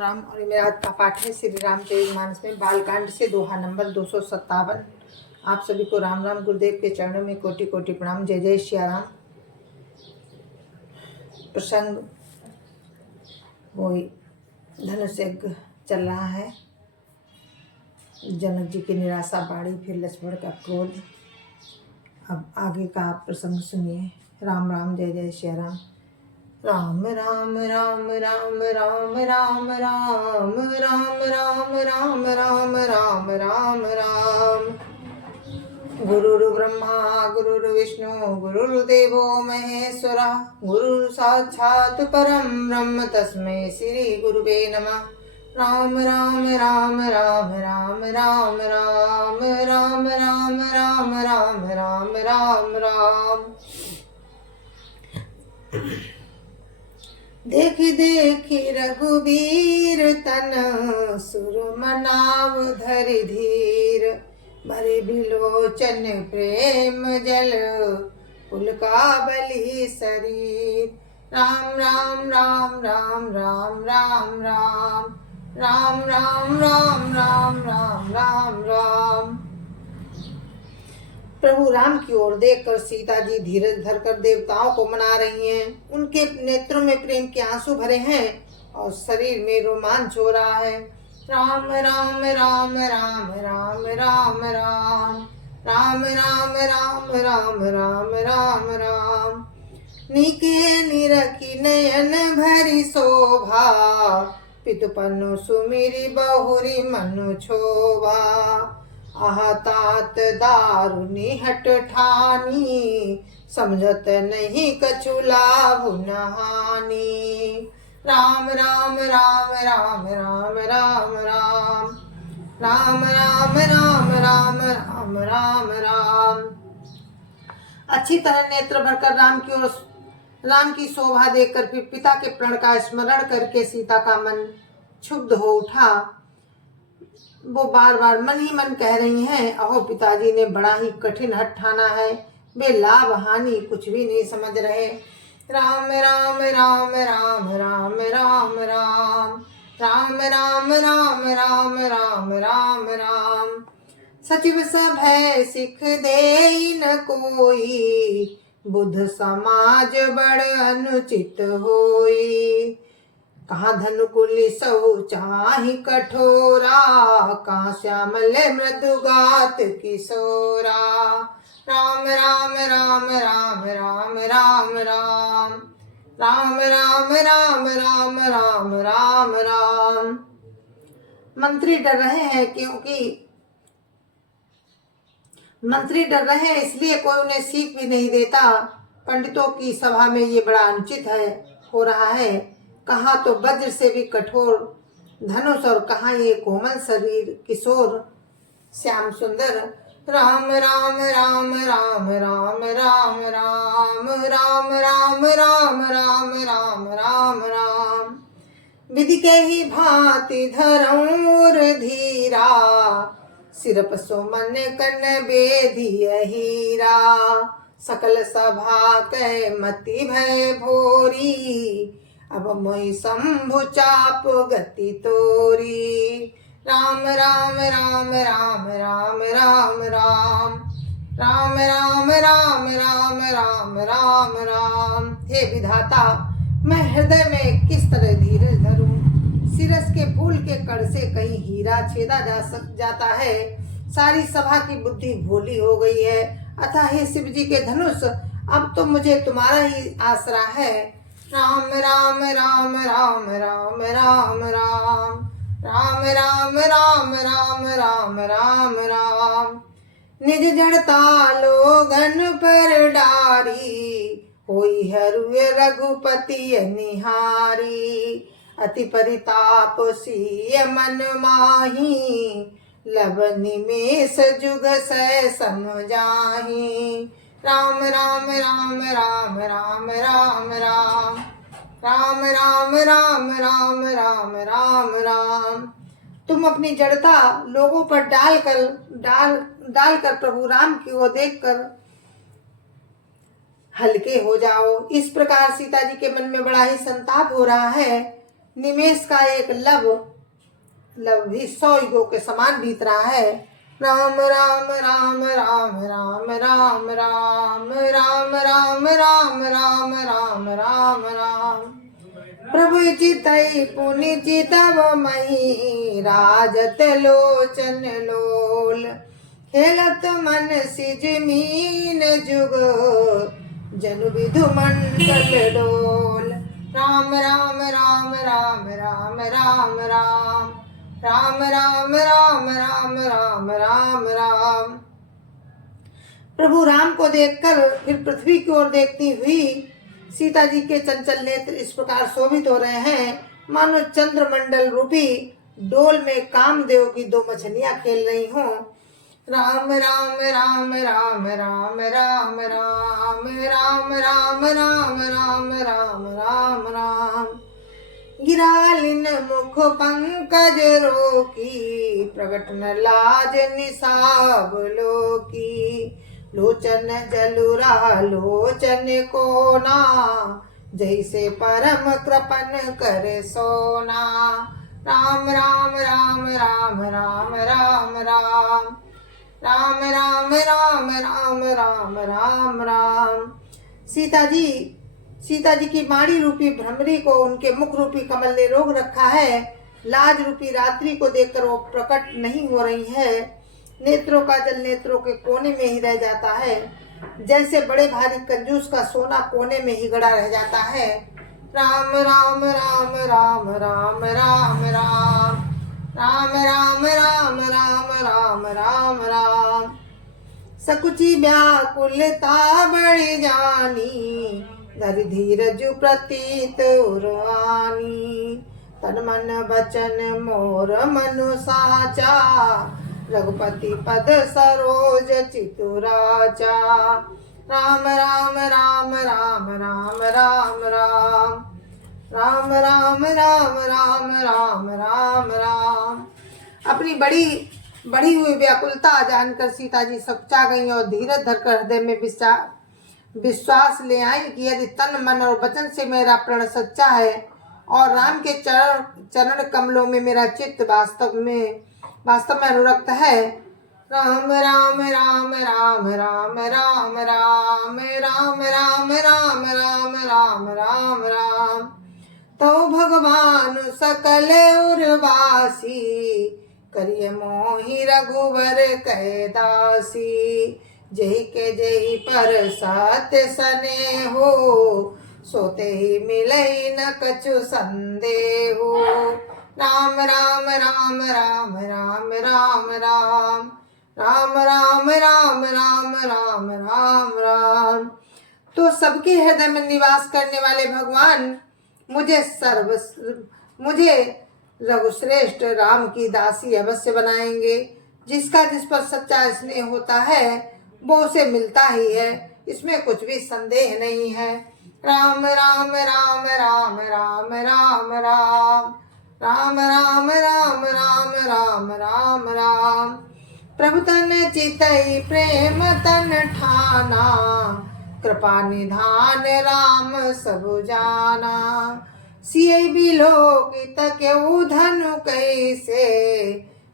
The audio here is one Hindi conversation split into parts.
राम। और मेरा आज का पाठ है श्री रामचरितमानस में बालकांड से दोहा नंबर 257। आप सभी को राम राम। गुरुदेव के चरणों में कोटि कोटि प्रणाम। जय जय श्री राम। प्रसंग वो धनुष यज्ञ चल रहा है। जनक जी की निराशा बाड़ी, फिर लक्ष्मण का क्रोध। अब आगे का आप प्रसंग सुनिए। राम राम। जय जय श्री राम। राम राम राम राम राम राम राम राम राम राम राम राम राम राम। गुरुर् ब्रह्मा गुरुर्विष्णु गुरुर्देवो महेश्वरा, गुरु साक्षात् परं ब्रह्म तस्मै श्री गुरुवे नमः। राम राम राम राम राम राम राम राम राम राम राम राम राम राम। देखी देखी रघुबीर तन, सुर मनाव धरि धीर। मरि बिलोचन प्रेम जल, पुलकावली शरीर। राम राम राम राम राम राम राम राम राम राम राम राम राम राम। प्रभु राम की ओर देखकर सीता जी धीरज धरकर देवताओं को मना रही हैं। उनके नेत्रों में प्रेम के आंसू भरे हैं और शरीर में रोमांच हो रहा है। राम राम राम राम राम राम राम राम राम राम राम राम राम राम। निके निरखी नयन भरी शोभा, पितुपनु सुमिरी बहुरी मनु छोभा। आह तात दारुनी हट ठानी, समझत नहीं कछु लाभ नहानी। राम राम राम राम राम राम राम राम राम राम राम राम राम राम। अच्छी तरह नेत्र भरकर राम की शोभा देखकर फिर पिता के प्रण का स्मरण करके सीता का मन क्षुब्ध हो उठा। वो बार बार मन ही मन कह रही हैं, अहो पिताजी ने बड़ा ही कठिन हठ ठाना है, वे लाभ हानि कुछ भी नहीं समझ रहे। राम राम राम राम राम राम राम राम राम राम राम राम राम राम। सचिव सभय सिख देई न कोई, बुध समाज बड़ अनुचित होई। कहाँ धनुकुली सौ चाहि कठोरा, कहाँ श्यामल मृदुगात किशोरा। राम राम राम राम राम राम राम राम राम राम राम राम राम राम। मंत्री डर रहे हैं इसलिए कोई उन्हें सीख भी नहीं देता। पंडितों की सभा में ये बड़ा अनुचित हो रहा है। कहाँ तो वज्र से भी कठोर धनुष और कहाँ ये कोमल शरीर किशोर श्याम सुंदर। राम राम राम राम राम राम राम राम राम राम राम राम राम राम। विधि के ही भांति धरऊर धीरा, सिरप सुमन कन बेधिय हीरा। सकल सभा कै मति भय भोरी, अब मोहि शंभु चाप गति तोरी। राम राम राम राम राम राम राम राम राम राम राम राम राम राम। हे विधाता, मैं हृदय में किस तरह धीरज धरूं। सिरस के फूल के कड़ से कहीं हीरा छेदा जाता है। सारी सभा की बुद्धि भोली हो गई है। अतः हे शिव जी के धनुष, अब तो मुझे तुम्हारा ही आसरा है। राम राम राम राम राम राम राम राम राम राम राम राम राम राम। निज जड़ता लोगन पर डारी, होई हरुए रघुपति निहारी। अति परिताप सीय मन माही, लब निमेष जुग सै समझाही। राम राम राम राम राम राम राम राम राम राम राम राम राम राम। तुम अपनी जड़ता लोगों पर डालकर प्रभु राम की ओर देखकर हल्के हो जाओ। इस प्रकार सीता जी के मन में बड़ा ही संताप हो रहा है। निमेष का एक लब भी 100 युगों के समान बीत रहा है। राम राम राम राम राम राम राम राम राम राम राम राम राम राम। प्रभु चितई पुनि चितव मही राजत लोचन लोल। खेलत मन सिज मीन जुग जनु विधु मंडल डोल। राम राम राम राम राम राम राम राम राम राम राम राम राम राम। प्रभु राम को देखकर फिर पृथ्वी की ओर देखती हुई सीता जी के चंचल नेत्र इस प्रकार शोभित हो रहे हैं मानो चंद्रमंडल रूपी डोल में कामदेव की 2 मछलियां खेल रही हों। राम राम राम राम राम राम राम राम राम राम राम राम राम राम। गिरालिन मुख पंकज रोकी प्रगट न लाज निसाब लोकी। लोचन जलुरा लोचन कोना जैसे परम कृपन करे सोना। राम राम राम राम राम राम राम राम राम राम राम राम राम राम। सीता जी की वाणी रूपी भ्रमरी को उनके मुख रूपी कमल ने रोक रखा है। लाज रूपी रात्रि को देखकर वो प्रकट नहीं हो रही है। नेत्रों का जल नेत्रों के कोने में ही रह जाता है, जैसे बड़े भारी कंजूस का सोना कोने में ही गड़ा रह जाता है। राम राम राम राम राम राम राम राम राम राम राम राम राम राम। सकुची व्याकुलता बड़ी जानी धरि धीरज प्रतीत उर्वानी। तन मन बचन मोर मनु साचा रघुपति पद सरोज चितुराचा। राम राम राम राम राम राम राम राम राम राम राम राम राम राम। अपनी बड़ी हुई व्याकुलता जानकर सीता जी सकचा गई और धीरज धरकर हृदय में विश्वास ले आई कि यदि तन मन और वचन से मेरा प्रण सच्चा है और राम के चरण कमलों में मेरा चित्त वास्तव में अनुरक्त है। राम राम राम राम राम राम राम राम राम राम राम राम राम राम। तो भगवान सकल उर्वासी करिय मोहि रघुवर कैदासी। जही के जही पर सत्य सने हो सोते ही मिलई न कछु संदेहो। राम राम राम राम राम राम राम राम राम राम राम राम राम राम। तो सबके हृदय में निवास करने वाले भगवान मुझे रघुश्रेष्ठ राम की दासी अवश्य बनाएंगे। जिसका जिस पर सच्चा स्नेह होता है वो उसे मिलता ही है, इसमें कुछ भी संदेह नहीं है। राम राम राम राम राम राम राम राम राम राम राम राम राम राम। प्रभु तन चितई प्रेम तन ठाना कृपा निधान राम सब जाना। सिय बिलोकित केउ धनु कैसे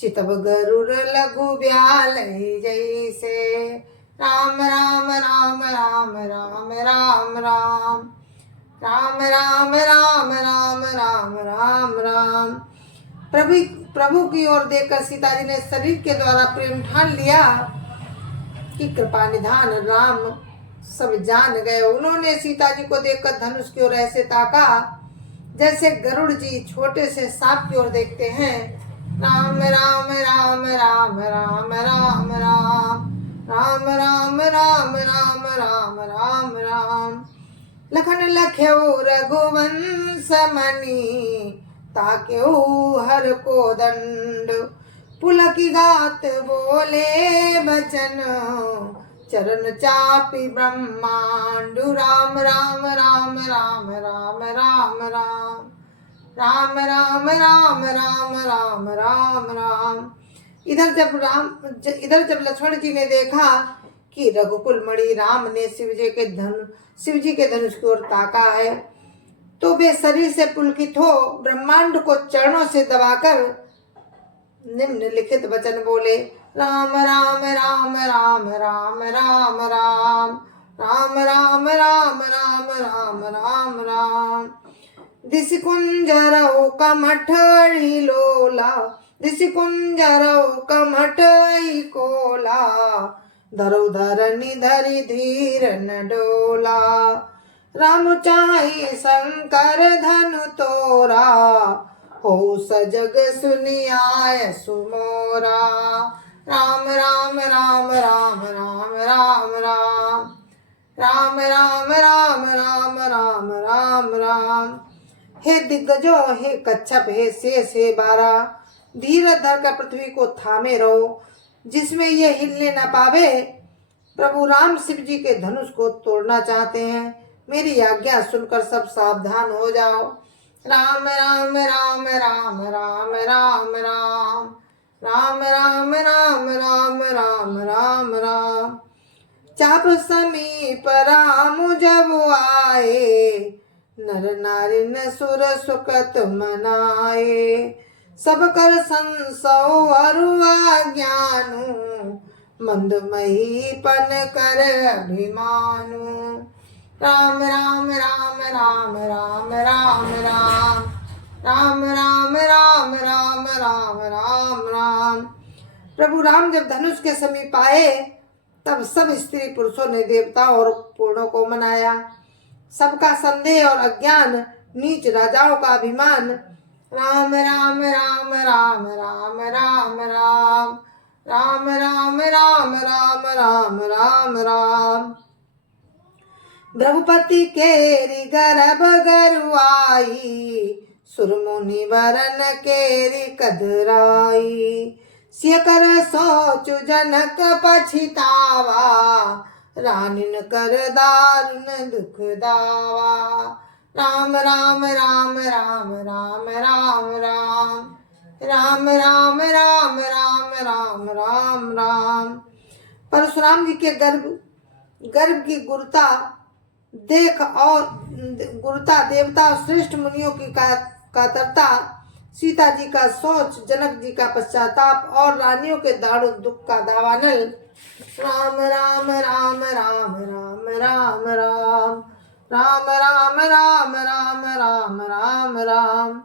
चितव गरुड़ लघु ब्याल जैसे। राम राम राम राम राम राम राम राम राम राम राम राम राम राम। प्रभु की ओर देखकर सीता जी ने शरीर के द्वारा प्रेम ठान लिया कि कृपा निधान राम सब जान गए। उन्होंने सीता जी को देखकर धनुष की ओर ऐसे ताका जैसे गरुड़ जी छोटे से सांप की ओर देखते हैं। राम राम राम राम राम राम राम राम राम राम राम राम राम राम। लखन लख्यऊ रघुवंश मणि ताक्यऊ हर को दंड। पुलकी गात बोले बचन चरण चापी ब्रह्मांड। राम राम राम राम राम राम राम राम राम राम राम राम राम राम। इधर जब लक्ष्मण जी ने देखा कि रघुकुल मणि राम ने शिव जी के धनुष की ओर ताका है तो वे शरीर से पुलकित हो ब्रह्मांड को चरणों से दबाकर निम्नलिखित वचन बोले, राम राम राम राम राम राम राम राम राम राम राम राम राम राम। दिस कुंजरौ कमठि लोला, दिस कुंजरौ कमठि कोला, धरौ धरनी धरि धीर न डोला। राम चाहे शंकर धनु तोरा, हो सजग सुनियाय सुमोरा। राम राम राम राम राम राम राम राम राम राम राम राम राम राम। हे दिग्गजो, हे कच्छप, हे शेष, हे बारा, धीरज धर कर पृथ्वी को थामे रहो, जिसमें ये हिलने न पावे। प्रभु राम शिव जी के धनुष को तोड़ना चाहते हैं, मेरी आज्ञा सुनकर सब सावधान हो जाओ। राम राम राम राम राम राम राम राम राम राम राम राम राम राम। चाप समीप राम जब आए, नर नारी न सुर सुकत मनाए। सब कर संसो अरुआ ज्ञानु, मंदमही पन कर अभिमानु। राम राम राम राम राम राम राम राम राम राम राम राम राम राम। प्रभु राम जब धनुष के समीप आए, तब सब स्त्री पुरुषों ने देवताओं और पूर्णों को मनाया। सबका संदेह और अज्ञान, नीच राजाओं का अभिमान। राम राम राम राम राम राम राम राम राम राम राम राम राम राम। भ्रभुपति केरी गर्भ गरुआई, सुरमुनि वरन केरी कदराई। सिय कर सोचु जनक पछितावा, रानिन कर दारुन दुख दावा। राम राम राम राम राम राम राम राम राम राम राम राम राम राम। परशुराम जी के गर्भ की गुरुता देख और गुरुता, देवता और श्रेष्ठ मुनियों की कातरता, सीता जी का सोच, जनक जी का पश्चाताप और रानियों के दारुण दुख का दावानल। राम राम राम राम राम राम राम राम राम राम राम राम राम राम।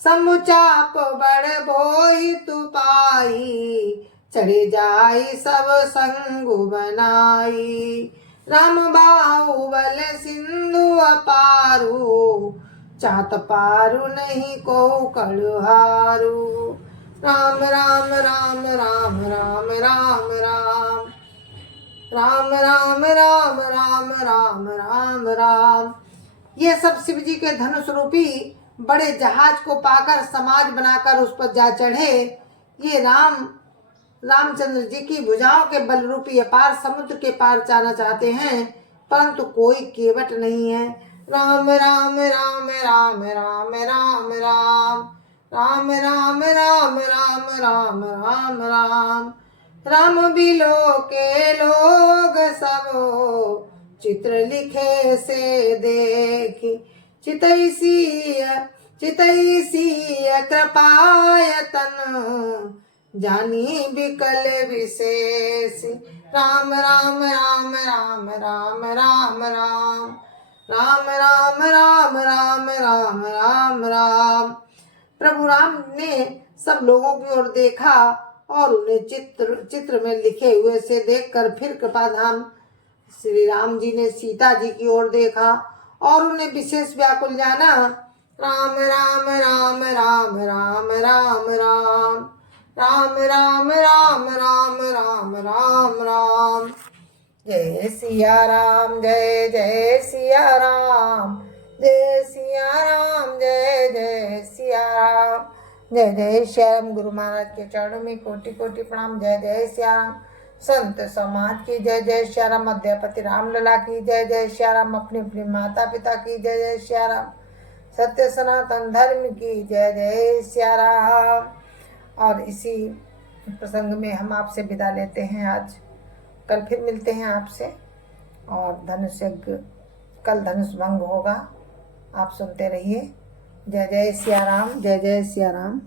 समुचाप बड़ भोई तु पाई, चढ़े जाई सब संगु बनाई। राम बाहुबल सिंधु अपारू, चात पारू नहीं को कड़हारू। राम राम राम राम राम राम राम राम राम राम राम राम राम राम। ये सब शिव जी के धनुष रूपी बड़े जहाज को पाकर समाज बनाकर उस पर जा चढ़े। ये रामचंद्र जी की भुजाओं के बल रूपी अपार समुद्र के पार जाना चाहते हैं, परंतु कोई केवट नहीं है। राम राम राम राम राम राम राम राम राम राम राम राम राम राम। राम बिलो के लोग सब, चित्र लिखे से देखी। चितैसी कृपायतन, जानी बिकल विशेष। राम राम राम राम राम राम राम राम राम राम राम राम राम राम। प्रभु राम ने सब लोगों की ओर देखा और उन्हें चित्र में लिखे हुए से देखकर फिर कृपाधाम श्री राम जी ने सीता जी की ओर देखा और उन्हें विशेष व्याकुल जाना। राम राम राम राम राम राम राम राम राम राम राम राम राम राम। जय सिया राम, जय जय सिया राम, जय सिया राम, जय जय सिया राम। जय जय श्याम। गुरु महाराज के चरणों में कोटि कोटि प्रणाम। जय जय श्याम। संत समाज की जय जय श्याम। अध्यापति रामलला की जय जय श्याम। अपने अपने माता पिता की जय जय श्याम। सत्य सनातन धर्म की जय जय श्याम। और इसी प्रसंग में हम आपसे विदा लेते हैं। आज कल फिर मिलते हैं आपसे। और धनुष यज्ञ, कल धनुष भंग होगा। आप सुनते रहिए। जय जय सिया राम, जय जय सिया राम।